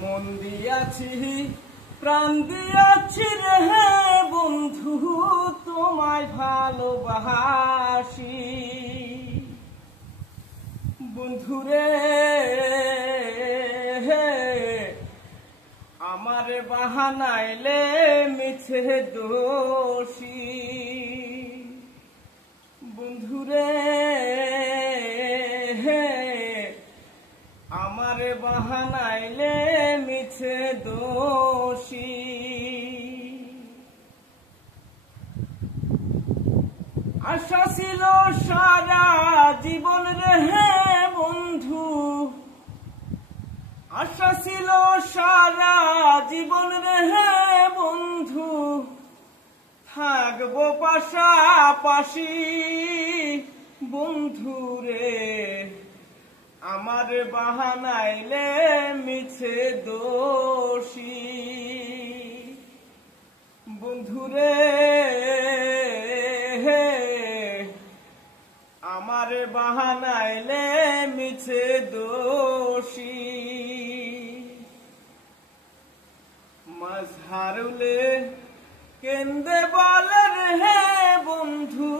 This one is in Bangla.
মন দিয়াছি প্রাণ দিয়াছি রে বন্ধু তোমায় ভালোবাসি বন্ধুরে আমারে বাহানাইলে মিছে দোষী বন্ধুরে আমারে বাহানাইলে মিছে দোষী আশা ছিল সারা জীবন রে বন্ধু আশা ছিল সারা জীবন রে বন্ধু থাকবো পাশাপাশি বন্ধু রে আমার বাহানাইলে মিছে দোষী বন্ধুরে আমার বাহানাইলে মিছে দোষী মাঝহারুলে কেন্দে বলে রে বন্ধু